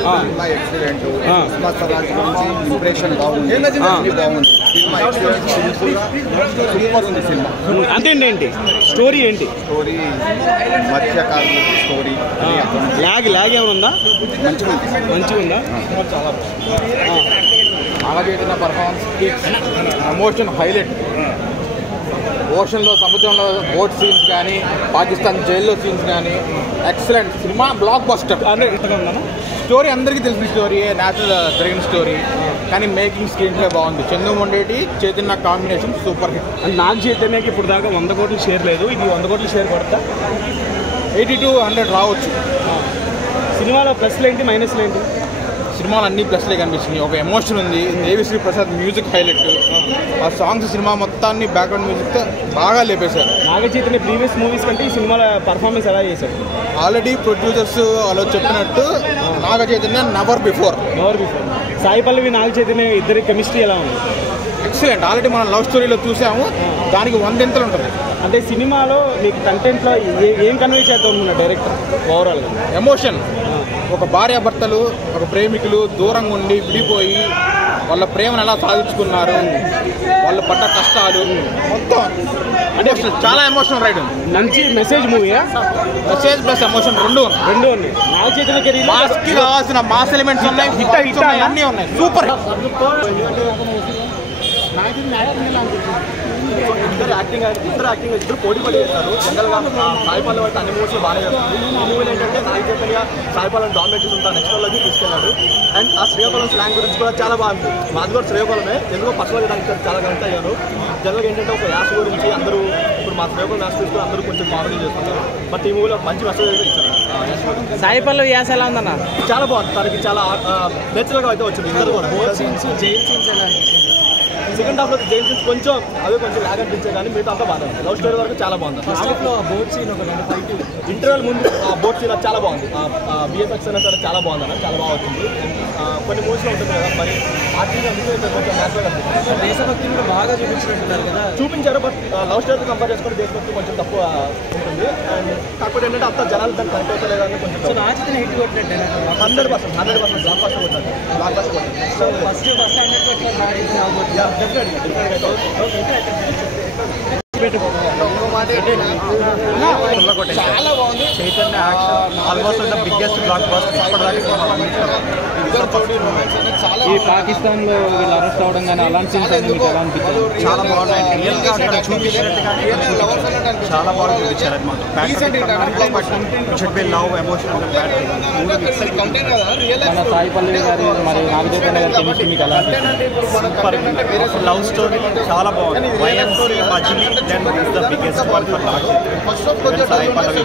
Cinema excellent. Sushma Swaraj గురించి impression బాగుంది, బాగుంది సినిమా. ఎక్సలెంట్, సూపర్ ఉంది సినిమా. అంతేంటి స్టోరీ ఏంటి? స్టోరీ మత్స్యకారులకి స్టోరీ. లాగ్ ఏమైనా ఉందా? మంచిగా ఉందా? చాలా నాగచైతన్య పర్ఫార్మెన్స్ ఎమోషన్ హైలైట్. ఓషన్లో, సముద్రంలో బోట్ సీన్స్ కానీ, పాకిస్తాన్ జైల్లో సీన్స్ కానీ excellent cinema. Block buster. Story అందరికీ తెలిసిన స్టోరీ, న్యాచురల్ జరిగిన స్టోరీ, కానీ మేకింగ్ స్క్రీన్ ప్లే బాగుంది. Chandu Mondeti Chaitanya combination super hit. నాగ చైతన్యకి ఇప్పుడు దాకా 100 కోట్లు షేర్ లేదు, ఇది 100 కోట్లు షేర్ కొడతా 80 to 100 రావచ్చు. సినిమాలో ప్లస్లు ఏంటి, మైనస్లు ఏంటి? సినిమాలు అన్ని ప్లస్లే కనిపిస్తున్నాయి. ఒక ఎమోషన్ ఉంది. Devi Sri Prasad music highlight. ఆ సాంగ్స్ సినిమా మొత్తాన్ని బ్యాక్గ్రౌండ్ మ్యూజిక్తో బాగా లేపేశారు. నాగ చైతన్య ప్రీవియస్ మూవీస్ కంటే ఈ సినిమాలో పర్ఫార్మెన్స్ ఎలా చేశారు? ఆల్రెడీ ప్రొడ్యూసర్స్ అలా చెప్పినట్టు నాగ చైతన్య నెవర్ బిఫోర్. సాయి పల్లవి, నాగ చైతన్య ఇద్దరి కెమిస్ట్రీ ఎలా ఉంది? ఎక్సలెంట్. ఆల్రెడీ మనం లవ్ స్టోరీలో చూసాము, దానికి 100 ఇంతలు ఉంటుంది. అంటే సినిమాలో మీకు కంటెంట్లో ఏం కన్వే చేద్దాం అనుకున్నా డైరెక్టర్ ఓవరాల్గా? ఎమోషన్. ఒక భార్యాభర్తలు, ఒక ప్రేమికులు దూరంగా ఉండి విడిపోయి వాళ్ళ ప్రేమను ఎలా సాధించుకున్నారు, వాళ్ళు పడ్డ కష్టాలు మొత్తం అంటే చాలా ఎమోషనల్ రైడ్ ఉంది. మంచి మెసేజ్ మూవీయా? మెసేజ్ ప్లస్ ఎమోషన్ రెండు ఉన్నాయి. నాగ చైతన్య మాస్కి కావాల్సిన మాస్ ఎలిమెంట్స్ ఉన్నాయి, హిట్ అన్నీ ఉన్నాయి. సూపర్. ఇద్దరు యాక్టింగ్ పోటీ పడి చేస్తారు. జనరల్గా సాయి పల్లవి అంటే అన్ని మూవీస్లో బాగానే చేస్తారు. ఈ మూవీలో ఏంటంటే నాగ చైతన్య సాయి పల్లవిని డామినేట్ చేస్తుంటా నెక్స్ట్ లెవెల్కి తీసుకెళ్ళాడు. అండ్ ఆ శ్రీకాకుళం స్లాంగ్ గురించి కూడా చాలా బాగుంది. మాది కూడా శ్రీకాకుళమే, ఎందుకో పర్సనల్గా దానికి చాలా కనెక్ట్ అయ్యాను. జనరల్గా ఏంటంటే ఒక యాస గురించి అందరూ ఇప్పుడు మా శ్రీకాకుళం యాస తీసుకుని అందరూ కొంచెం కామెడీ చేస్తున్నారు. బట్ ఈ మూవీలో మంచి మెసేజ్ అయితే ఇచ్చారు. సాయి పల్లవి యాస ఎలా ఉందన్న? చాలా బాగుంది. తనకి చాలా నేచురల్గా అయితే వచ్చింది. ఇద్దరు కూడా సెకండ్ హాఫ్లో జైల్ సీన్స్ కొంచెం లాగ్ అనిపించే, కానీ మిగతా అంతా బాగా లవ్ స్టోరీ వరకు చాలా బాగుంది. బోట్ సీన్ ఇంటర్వెల్ ముందు బోట్ సీన్ చాలా బాగుంది. బిఎఫ్ఎక్స్ అయినా సరే చాలా బాగుంది అన్న, చాలా బాగా వచ్చింది. కొన్ని మూవీస్లో ఉంటుంది కదా, మరి ఆర్టిగా కొంచెం న్యాచురల్గా దేశభక్తిని కూడా బాగా చూపించినట్టున్నారు కదా. చూపించారు, బట్ లవ్ స్టోరీతో కంపేర్ చేసుకుంటే దేశభక్తి కొంచెం తక్కువ ఉంటుంది. అండ్ కాకపోతే ఏంటంటే అంత జనాలు దాన్ని కనెక్ట్ అవుతలేదని కొంచెం 100% బ్లాక్ బస్టర్ కొట్టారు. చాలా బాగుంది. Chaitanya action almost the biggest block buster ఈ పాకిస్తాన్ లో వీళ్ళు అరెస్ట్ అవడం కానీ అలాంటి సీన్స్ అన్ని మీకు ఎలా అనిపించారు? చాలా బాగున్నాయి. రియల్గా అక్కడ చూపించినట్టుగానే చాలా బాగా చూపించారు అనమాట. మన సాయి పల్లవి గారి మరి నాగ చైతన్య గారి కెమిస్ట్రీ మీకు ఎలా సూపర్ లవ్ స్టోరీ చాలా బాగుంది. Violence Majili then is the biggest one for Naga Chaitanya. Sai Pallavi.